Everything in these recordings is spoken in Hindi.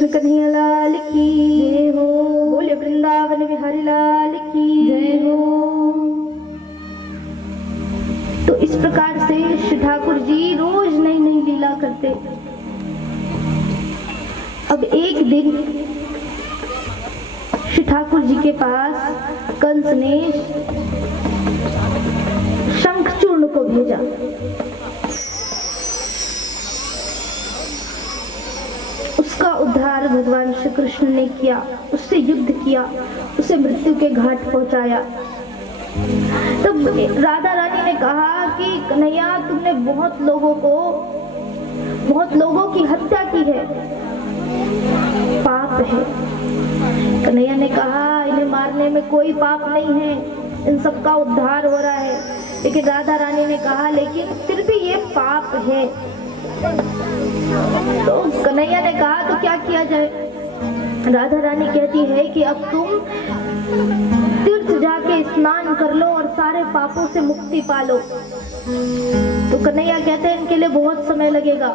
कृष्ण कन्हैया लाल की जय हो। बोले वृंदावन बिहारी लाल की जय हो। तो इस प्रकार से श्री ठाकुर जी रोज नई नई लीला करते। अब एक दिन श्री ठाकुर जी के पास कंस ने शंखचूर्ण को भेजा। उसका उद्धार भगवान श्री कृष्ण ने किया, उससे युद्ध किया, उसे मृत्यु के घाट पहुंचाया। तब राधा रानी ने कहा कि कन्हैया तुमने बहुत लोगों की हत्या की है, पाप है। कन्हैया ने कहा इन्हें मारने में कोई पाप नहीं है, इन सबका उद्धार हो रहा है। लेकिन राधा रानी ने कहा लेकिन फिर भी ये पाप है। तो कन्हैया ने कहा तो क्या किया जाए। राधा रानी कहती है कि अब तुम तीर्थ जाके स्नान कर लो और सारे पापों से मुक्ति पा लो। तो कन्हैया कहते हैं इनके लिए बहुत समय लगेगा।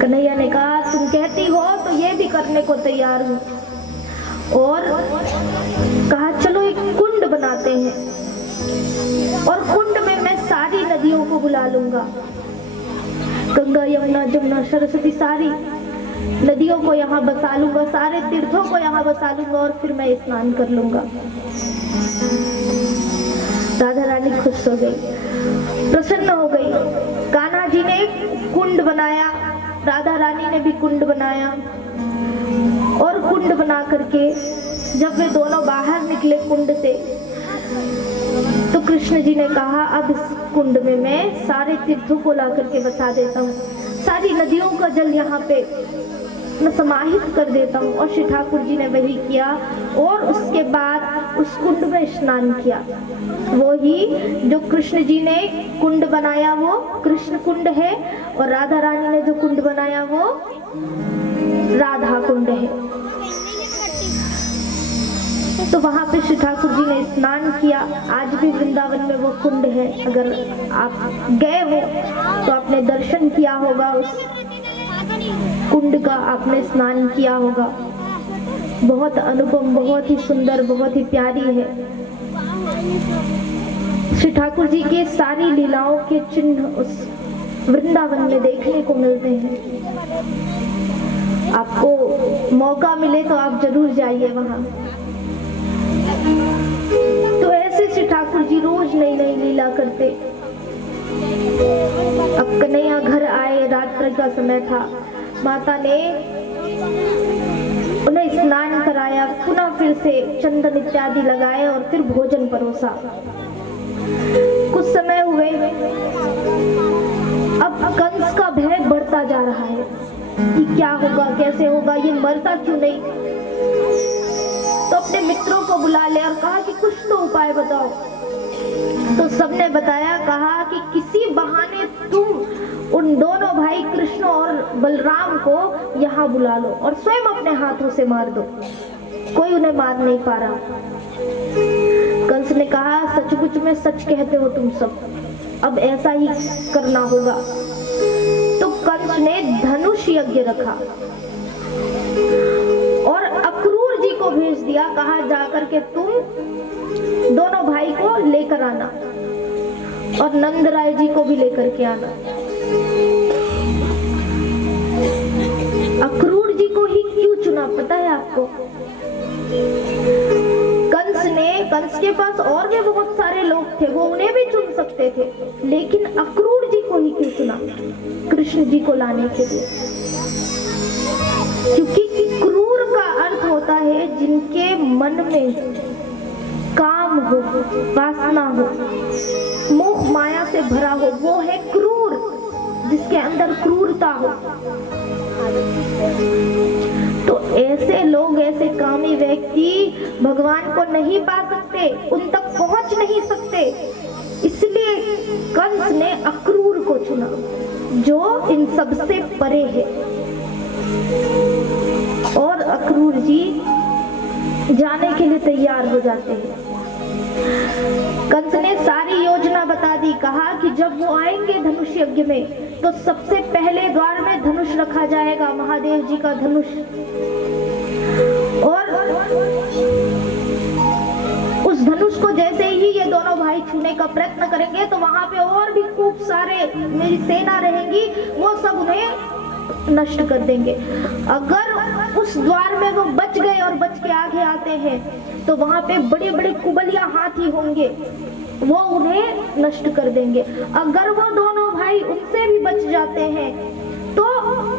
कन्हैया ने कहा तुम कहती हो तो ये भी करने को तैयार हूं। और कहा चलो एक कुंड बनाते हैं और कुंड में मैं सारी नदियों को बुला लूंगा, गंगा यमुना जमुना सरस्वती सारी नदियों को यहाँ बसा लूंगा, सारे तीर्थों को यहाँ बसा लूंगा और फिर मैं स्नान कर लूंगा। राधा रानी खुश हो गई, प्रसन्न हो गई। कान्हा जी ने कुंड बनाया, राधा रानी ने भी कुंड बनाया। और कुंड बना करके जब वे दोनों बाहर निकले कुंड से, तो कृष्ण जी ने कहा अब इस कुंड में मैं सारे तीर्थों को ला करके बसा देता हूँ, सारी नदियों का जल यहाँ पे मैं समाहित कर देता हूँ। और श्री ठाकुर जी ने वही किया और उसके बाद उस कुंड में स्नान किया। वो ही जो कृष्ण जी ने कुंड बनाया वो कृष्ण कुंड है और राधा रानी ने जो कुंड बनाया वो राधा कुंड है। तो वहां पे श्री ठाकुर जी ने स्नान किया। आज भी वृंदावन में वो कुंड है, अगर आप गए हो तो आपने दर्शन किया होगा, उस कुंड का आपने स्नान किया होगा। बहुत अनुपम, बहुत ही सुंदर, बहुत ही प्यारी है। श्री ठाकुर जी के सारी लीलाओं के चिन्ह उस वृंदावन में देखने को मिलते हैं। आपको मौका मिले तो आप जरूर जाइए वहां। तो ऐसे श्री ठाकुर जी रोज नई नई लीला करते। अब कन्हैया घर आए, रात्रि का समय था। माता ने उन्हें स्नान कराया, पुनः फिर से चंदन इत्यादि लगाए और फिर भोजन परोसा। कुछ समय हुए, अब कंस का भय बढ़ता जा रहा है कि क्या होगा, कैसे होगा, ये मरता क्यों नहीं। तो अपने मित्रों को बुला लिया और कहा कि कुछ तो उपाय बताओ। तो सबने बताया, कहा कि किसी बहाने तुम उन दोनों भाई कृष्ण और बलराम को यहाँ बुला लो और स्वयं अपने हाथों से मार दो, कोई उन्हें मार नहीं पा रहा। कंस ने कहा सचमुच में सच कहते हो तुम सब, अब ऐसा ही करना होगा। तो कंस ने धनुष यज्ञ रखा और अक्रूर जी को भेज दिया, कहा जाकर के तुम दोनों भाई को लेकर आना और नंद राय जी को भी लेकर के आना। अक्रूर जी को ही क्यों चुना पता है आपको? कंस के पास और भी बहुत सारे लोग थे, वो उन्हें भी चुन सकते थे, लेकिन अक्रूर जी को ही क्यों चुना कृष्ण जी को लाने के लिए? क्योंकि क्रूर का अर्थ होता है जिनके मन में काम हो, वासना हो, मोह माया से भरा हो, वो है क्रूर, जिसके अंदर क्रूरता हो। तो ऐसे लोग, ऐसे कामी व्यक्ति भगवान को नहीं पा सकते, उन तक पहुंच नहीं सकते। इसलिए कंस ने अक्रूर को चुना जो इन सब से परे है। और अक्रूर जी जाने के लिए तैयार हो जाते हैं। कंस ने सारी योजना बता दी, कहा कि जब वो आएंगे धनुष यज्ञ में तो सबसे पहले द्वार में धनुष रखा जाएगा, महादेव जी का धनुष। और उस धनुष को जैसे ही ये दोनों भाई छूने का प्रयत्न करेंगे तो वहां पे और भी खूब सारे मेरी सेना रहेंगी, वो सब उन्हें नष्ट कर देंगे। अगर उस द्वार में वो बच गए और बच के आगे आते हैं तो वहां पे बड़े बड़े कुबलिया हाथी होंगे, वो उन्हें नष्ट कर देंगे। अगर वो दोनों भाई उनसे भी बच जाते हैं तो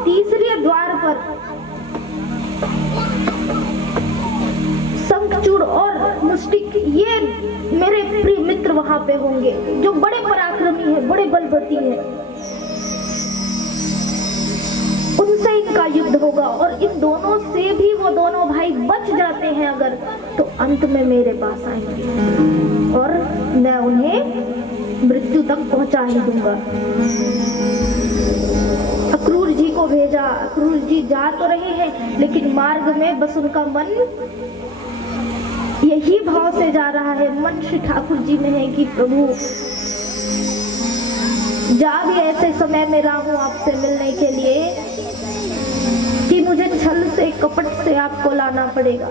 तीसरे द्वार पर शंखचूड़ और मुष्टिक, ये मेरे प्रिय मित्र वहां पे होंगे जो बड़े पराक्रमी हैं, बड़े बलवती हैं। उनसे इनका युद्ध होगा और इन दोनों से भी वो दोनों भाई बच जाते हैं अगर, तो अंत में मेरे पास आएंगे और मैं उन्हें मृत्यु तक पहुंचा ही दूंगा। अक्रूर जी को भेजा। अक्रूर जी जा तो रहे हैं लेकिन मार्ग में बस उनका मन यही भाव से जा रहा है, मन श्री ठाकुर जी में है कि प्रभु जा भी ऐसे समय में रहा हूं आपसे मिलने के लिए कि मुझे छल से कपट से आपको लाना पड़ेगा।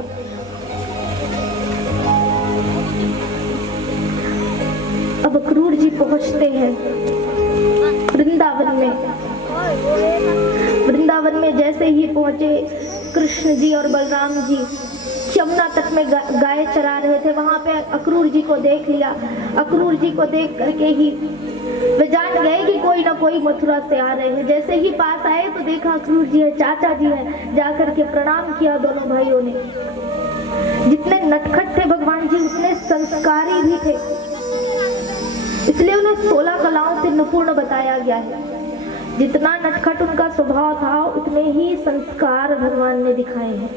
अब अक्रूर जी पहुंचते हैं वृंदावन में। वृंदावन में जैसे ही पहुंचे, कृष्ण जी और बलराम जी यमुना तट में गाय चरा रहे थे, वहां पे अक्रूर जी को देख लिया। अक्रूर जी को देख करके ही वे जान गए कि कोई ना कोई मथुरा से आ रहे हैं। जैसे ही पास आए तो देखा अक्रूर जी है, चाचा जी है। जाकर के प्रणाम किया दोनों भाइयों ने। जितने नटखट थे भगवान जी उतने संस्कारी भी थे, इसलिए उन्हें 16 कलाओं से निपुण बताया गया है। जितना नटखट उनका स्वभाव था उतने ही संस्कार भगवान ने दिखाए हैं।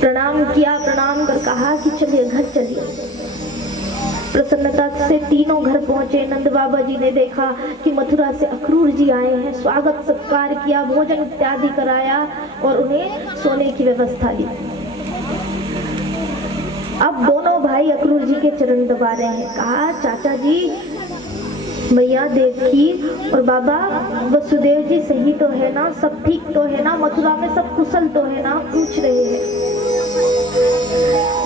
प्रणाम किया, प्रणाम कर कहा कि चलिए घर चलिए। प्रसन्नता से तीनों घर पहुंचे। नंद बाबा जी ने देखा कि मथुरा से अक्रूर जी आए हैं, स्वागत सत्कार किया, भोजन इत्यादि कराया और उन्हें सोने की व्यवस्था दी। अब दोनों भाई अक्रूर जी के चरण दबा रहे हैं। कहा चाचा जी, मैया देवकी और बाबा वसुदेव जी सही तो है ना, सब ठीक तो है ना, मथुरा में सब कुशल तो है ना, पूछ रहे हैं।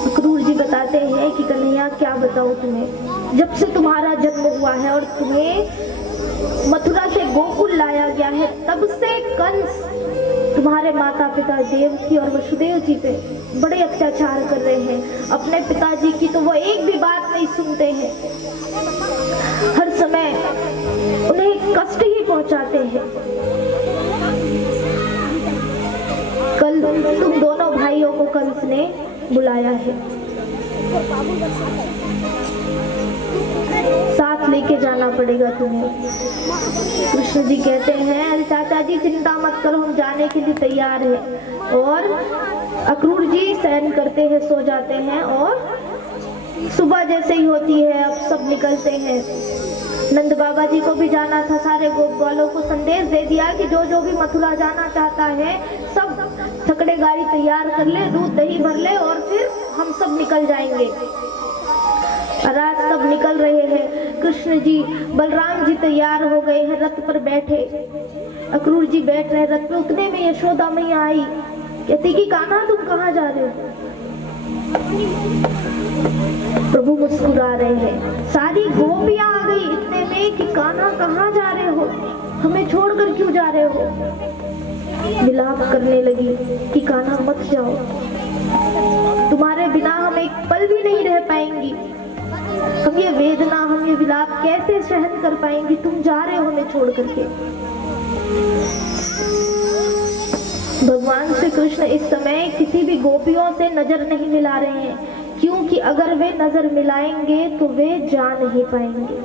अक्रूर जी बताते हैं कि कन्हैया क्या बताऊं तुम्हें, जब से तुम्हारा जन्म हुआ है और तुम्हें मथुरा से गोकुल लाया गया है तब से कंस तुम्हारे माता पिता देवकी और वसुदेव जी पे बड़े अत्याचार कर रहे हैं। अपने पिताजी की तो वो एक भी बात नहीं सुनते हैं, हर समय उन्हें कष्ट ही पहुंचाते हैं। कल तुम दोनों भाइयों को कंस ने बुलाया है, साथ लेके जाना पड़ेगा तुम्हें। कृष्ण जी कहते हैं अरे चाचा जी चिंता मत करो, हम जाने के लिए तैयार हैं। और अक्रूर जी शयन करते हैं, सो जाते हैं और सुबह जैसे ही होती है अब सब निकलते हैं। नंद बाबा जी को भी जाना था, सारे गोप वालों को संदेश दे दिया कि जो जो भी मथुरा जाना चाहता है सब छकड़े गाड़ी तैयार कर ले, दूध दही भर ले और फिर हम सब निकल जाएंगे। रात सब निकल रहे हैं। कृष्ण जी बलराम जी तैयार हो गए हैं, रथ पर बैठे। अक्रूर जी बैठ रहे रथ पे। उतने में यशोदा मैया आई, कहती कि कान्हा तुम कहाँ जा रहे हो? प्रभु मुस्कुरा रहे हैं। सारी गोपियां आ गई इतने में कि कान्हा कहाँ जा रहे हो, हमें छोड़कर क्यों जा रहे हो? विलाप करने लगी कि कान्हा मत जाओ, तुम्हारे बिना हम एक पल भी नहीं रह पाएंगी। हम ये वेदना, हम ये विलाप कैसे सहन कर पाएंगी, तुम जा रहे हो हमें छोड़ करके। भगवान श्री कृष्ण इस समय किसी भी गोपियों से नजर नहीं मिला रहे हैं, क्योंकि अगर वे नजर मिलाएंगे तो वे जा नहीं पाएंगे।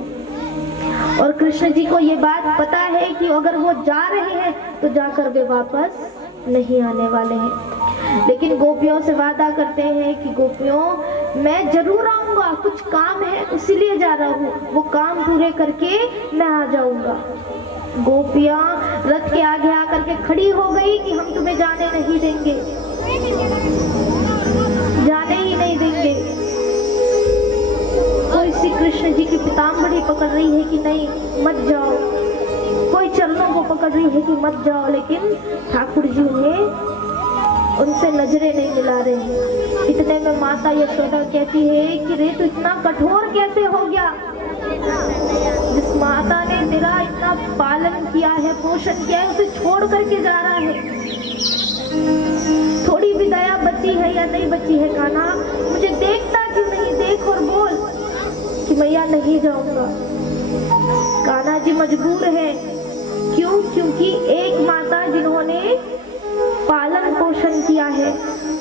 और कृष्ण जी को ये बात पता है कि अगर वो जा रहे हैं तो जाकर वे वापस नहीं आने वाले हैं। लेकिन गोपियों से वादा करते हैं कि गोपियों मैं जरूर आऊंगा, कुछ काम है इसीलिए जा रहा हूँ, वो काम पूरे करके मैं आ जाऊंगा। गोपियां रथ के आगे आकर के खड़ी हो गई कि हम तुम्हें जाने नहीं देंगे, जाने ही नहीं देंगे। कोई श्री कृष्ण जी की पीताम्बरी पकड़ रही है कि नहीं मत जाओ, कोई चरणों को पकड़ रही है कि मत जाओ, लेकिन ठाकुर जी उनसे नजरें नहीं मिला रहे। इतने में माता यशोदा कहती है कि रे तू इतना कठोर कैसे हो गया, जिस माता ने तेरा इतना पालन किया है, पोषण किया है, उसे छोड़ करके जा रहा है। थोड़ी भी दया बची है या नहीं बची है कान्हा, मुझे देखता क्यों नहीं, देख और बोल कि मैया नहीं जाऊंगा। कान्हा जी मजबूर है, क्यों? क्योंकि एक माता जिन्होंने पालन पोषण किया है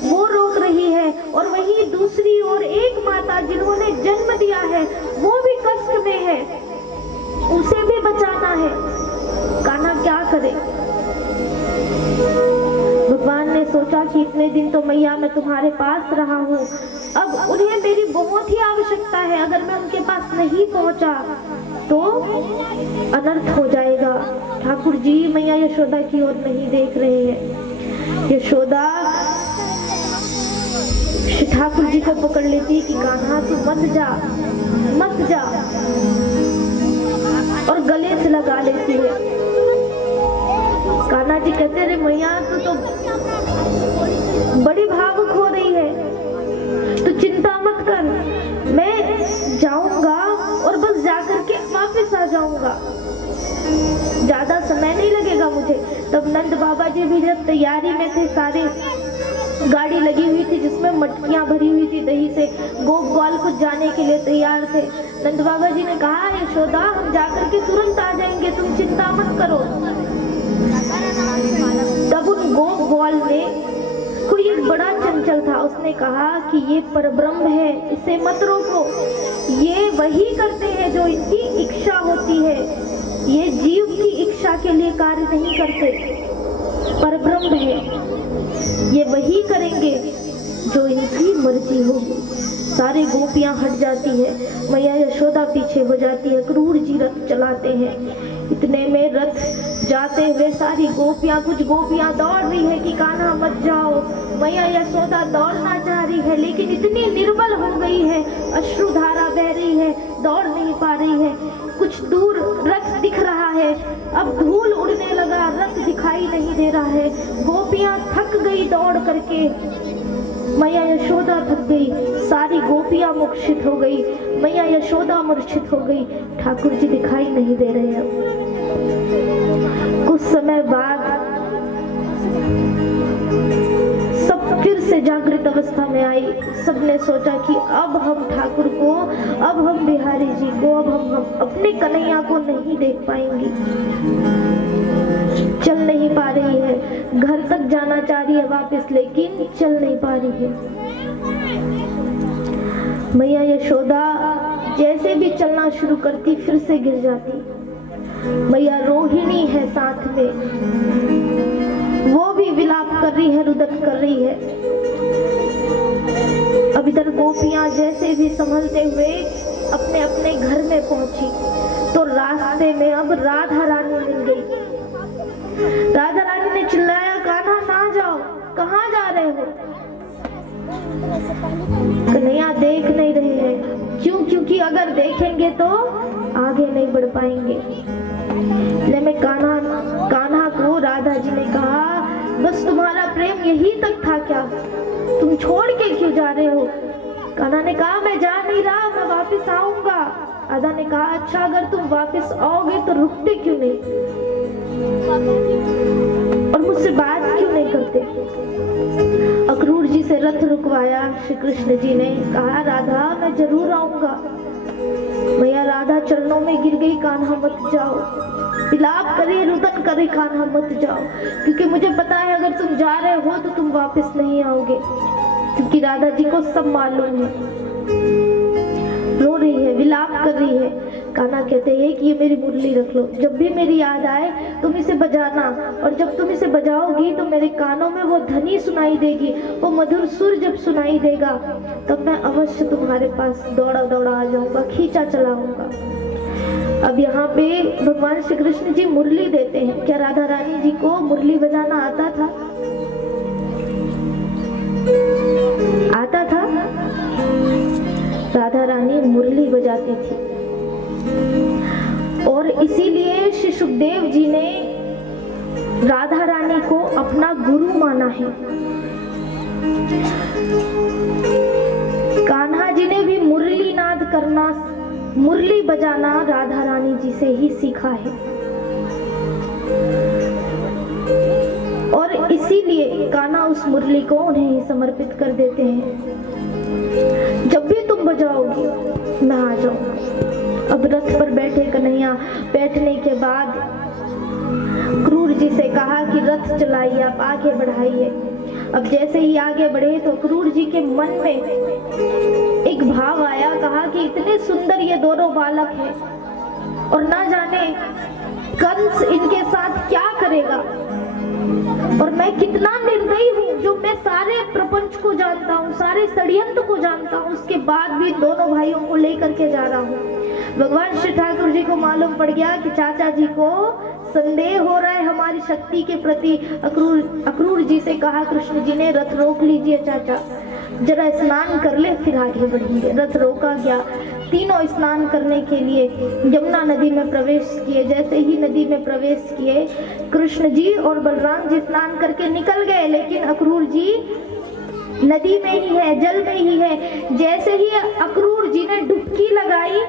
वो रोक रही है, और वहीं दूसरी ओर एक माता जिन्होंने जन्म दिया है वो भी कष्ट में है, उसे भी बचाना है। कान्हा क्या करे? भगवान ने सोचा कि इतने दिन तो मैया मैं तुम्हारे पास रहा हूँ, अब उन्हें मेरी बहुत ही आवश्यकता है, अगर मैं उनके पास नहीं पहुंचा तो अनर्थ हो जाएगा। ठाकुर जी मैया यशोदा की ओर नहीं देख रहे हैं। यशोदा ठाकुर जी को पकड़ लेती कि कान्हा तू मत जा, मत जा, और गले से लगा लेती है। कान्हा जी कहते रे मैया तू तो बड़ी भावुक हो रही है, तू चिंता मत कर, मैं जाऊंगा और बस जाकर के वापस आ जाऊंगा, ज्यादा समय नहीं लगेगा मुझे। तब नंद बाबा जी भी जब तैयारी में थे, सारे गाड़ी लगी हुई थी जिसमें मटकियां भरी हुई थी दही से, गोप ग्वाल को जाने के लिए तैयार थे। नंद बाबा जी ने कहा यशोदा हम जाकर के तुरंत आ जाएंगे, तुम चिंता मत करो। तब उन गोप ग्वाल में कोई एक बड़ा चंचल था, उसने कहा कि ये परब्रह्म है, इसे मत रोको, ये वही करते हैं जो इनकी इच्छा होती है, ये जीव की इच्छा के लिए कार्य नहीं करते, परब्रह्म है, ये वही करेंगे जो इनकी मर्जी होगी। सारे गोपियां हट जाती है, मैया यशोदा पीछे हो जाती है, क्रूर जी रथ चलाते हैं। इतने में रथ जाते हुए सारी गोपियां, कुछ गोपियां दौड़ रही है कि कान्हा मत जाओ, मैया यशोदा दौड़ना चाह रही है लेकिन इतनी निर्बल हो गई है, अश्रुधारा बह रही है, दौड़ नहीं पा रही है। कुछ दूर रथ दिख रहा है, अब धूल उड़ने लगा, रथ दिखाई नहीं दे रहा है, गोपियां थक गई दौड़ करके, मैया यशोदा थक गई, सारी गोपियां मूर्छित हो गई, मैया यशोदा मूर्छित हो गई, ठाकुर जी दिखाई नहीं दे रहे हैं। कुछ समय बाद सब फिर से जागृत अवस्था में आई। सबने सोचा कि अब हम ठाकुर को, अब हम बिहारी जी को, अब हम अपने कन्हैया को नहीं देख पाएंगे। चल नहीं पा रही है, घर तक जाना चाह रही है वापस, लेकिन चल नहीं पा रही है। मैया यशोदा जैसे भी चलना शुरू करती फिर से गिर जाती। मैया रोहिणी है साथ में, वो भी विलाप कर रही है, रुदन कर रही है। अब इधर गोपियां जैसे भी संभलते हुए अपने अपने घर में पहुंची तो रास्ते में अब राधा रानी मिल गई। राधा रानी ने चिल्लाया कान्हा ना जाओ, कहाँ जा रहे हो? कन्हैया देख नहीं रहे हैं, क्यों? क्योंकि अगर देखेंगे तो आगे नहीं बढ़ पाएंगे। मैं कान्हा को राधा जी ने कहा बस तुम्हारा प्रेम यही तक था क्या, तुम छोड़ के क्यों जा रहे हो? कान्हा ने कहा मैं जा नहीं रहा, मैं वापस आऊंगा। राधा ने कहा अच्छा अगर तुम वापस आओगे तो रुकते क्यों नहीं और मुझसे बात क्यों नहीं करते? अक्रूर जी से रथ रुकवाया श्री कृष्ण जी ने, कहा राधा मैं जरूर आऊंगा। मैया राधा चरणों में गिर गई, कान्हा मत जाओ, विलाप करे, रुदन करे, कान्हा मत जाओ, क्योंकि मुझे पता है अगर तुम जा रहे हो तो तुम वापस नहीं आओगे, क्योंकि राधा जी को सब मालूम है। रो रही है, विलाप कर रही है। कान्हा कहते हैं कि ये मेरी मुरली रख लो, जब भी मेरी याद आए तुम इसे बजाना, और जब तुम इसे बजाओगी तो मेरे कानों में वो ध्वनि सुनाई देगी, वो मधुर सुर जब सुनाई देगा तब मैं अवश्य तुम्हारे पास दौड़ा दौड़ा आ जाऊंगा, खींचा चलाऊंगा। अब यहाँ पे भगवान श्री कृष्ण जी मुरली देते हैं। क्या राधा रानी जी को मुरली बजाना आता था? आता था? राधा रानी मुरली बजाती थी और इसीलिए श्री सुखदेव जी ने राधा रानी को अपना गुरु माना है। कान्हा जी ने भी मुरली नाद करना, मुरली बजाना राधा रानी जी से ही सीखा है और इसीलिए कान्हा उस मुरली को उन्हें ही समर्पित कर देते हैं। जब भी तुम बजाओगी मैं आ जाऊंगा। अब रथ पर बैठे कन्हैया बैठने के बाद क्रूर जी से कहा कि रथ चलाइए, आप आगे बढ़ाइए। अब जैसे ही आगे बढ़े तो क्रूर जी के मन में एक भाव आया, कहा कि इतने सुंदर ये दोनों बालक हैं और ना जाने कंस इनके साथ क्या करेगा और मैं कितना निर्दयी हूँ जो मैं सारे प्रपंच को जानता हूँ, सारे षड्यंत्र को जानता हूँ, उसके बाद भी दोनों भाइयों को लेकर के जा रहा हूँ। भगवान श्री ठाकुर जी को मालूम पड़ गया कि चाचा जी को संदेह हो रहा है हमारी शक्ति के प्रति। अक्रूर जी से कहा कृष्ण जी ने, रथ रोक लीजिए चाचा, जरा स्नान कर ले फिर आगे बढ़ेंगे। रथ रोका गया। तीनों स्नान करने के लिए यमुना नदी में प्रवेश किए। जैसे ही नदी में प्रवेश किए कृष्ण जी और बलराम जी स्नान करके निकल गए, लेकिन अक्रूर जी नदी में ही है, जल में ही है। जैसे ही अक्रूर जी ने डुबकी लगाई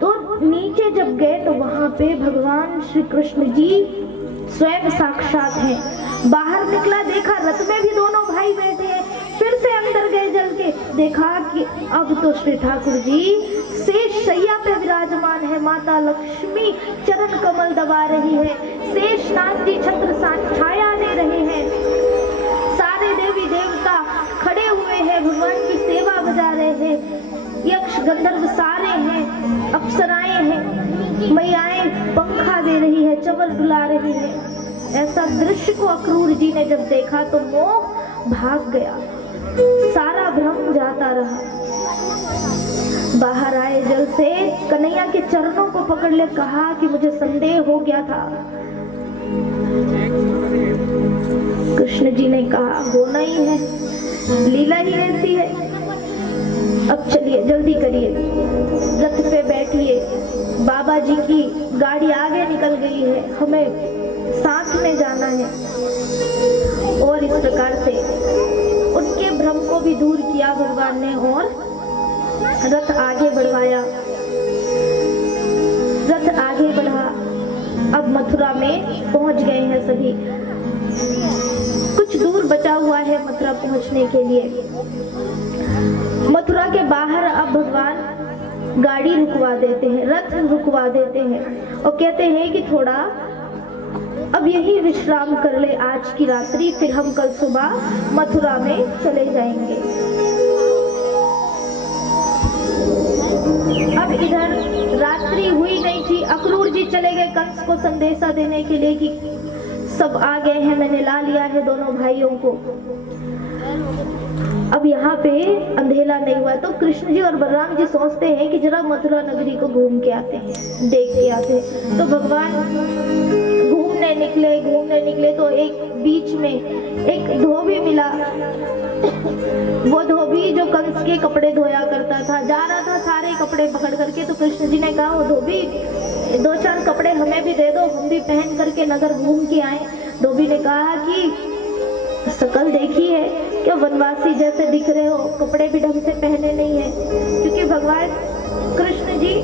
तो नीचे जब गए तो वहां पे भगवान श्री कृष्ण जी स्वयं साक्षात हैं। बाहर निकला, देखा रथ में भी दोनों भाई बैठे हैं। फिर से अंदर गए जल के, देखा कि अब तो श्री ठाकुर जी शेष शैया पे विराजमान है। माता लक्ष्मी चरण कमल दबा रही है, शेषनाग जी छत्र छाया दे रहे हैं, सारे देवी देवता खड़े हुए हैं, भगवान की सेवा बजा रहे हैं, यक्ष गंधर्व सारे हैं, अप्सराएं हैं, मैयाएं पंखा दे रही है, चवल डुला रही है। ऐसा दृश्य को अक्रूर जी ने जब देखा तो मोह भाग गया, सारा भ्रम जाता रहा। बाहर आए जल से, कन्हैया के चरणों को पकड़ ले, कहा कि मुझे संदेह हो गया था। कृष्ण जी ने कहा होना ही है, लीला ही ऐसी है। अब चलिए जल्दी करिए, रथ पे बैठिए, बाबा जी की गाड़ी आगे निकल गई है, हमें साथ में जाना है। और इस प्रकार से उनके भ्रम को भी दूर किया भगवान ने और रथ आगे बढ़वाया। रथ आगे बढ़ा, अब मथुरा में पहुंच गए हैं सभी। कुछ दूर बचा हुआ है मथुरा पहुंचने के लिए। मथुरा के बाहर अब भगवान गाड़ी रुकवा देते हैं, रथ रुकवा देते हैं और कहते हैं कि थोड़ा अब यही विश्राम कर ले आज की रात्रि, फिर हम कल सुबह मथुरा में चले जाएंगे। अब इधर रात्रि हुई नहीं थी, अक्रूर जी चले गए कंस को संदेशा देने के लिए कि सब आ गए हैं, मैंने ला लिया है दोनों भाइयों को। अब यहाँ पे अंधेला नहीं हुआ तो कृष्ण जी और बलराम जी सोचते हैं कि जरा मथुरा नगरी को घूम के आते हैं, देख के आते हैं। तो भगवान घूमने निकले तो एक बीच में एक धोबी मिला। वो धोबी जो कंस के कपड़े धोया करता था, जा रहा था सारे कपड़े पकड़ करके। तो कृष्ण जी ने कहा वो धोबी 2-4 कपड़े हमें भी दे दो, हम भी पहन करके नगर घूम के आए। धोबी ने कहा कि शकल देखी है क्या, वनवासी जैसे दिख रहे हो, कपड़े भी ढंग से पहने नहीं है। क्योंकि भगवान कृष्ण जी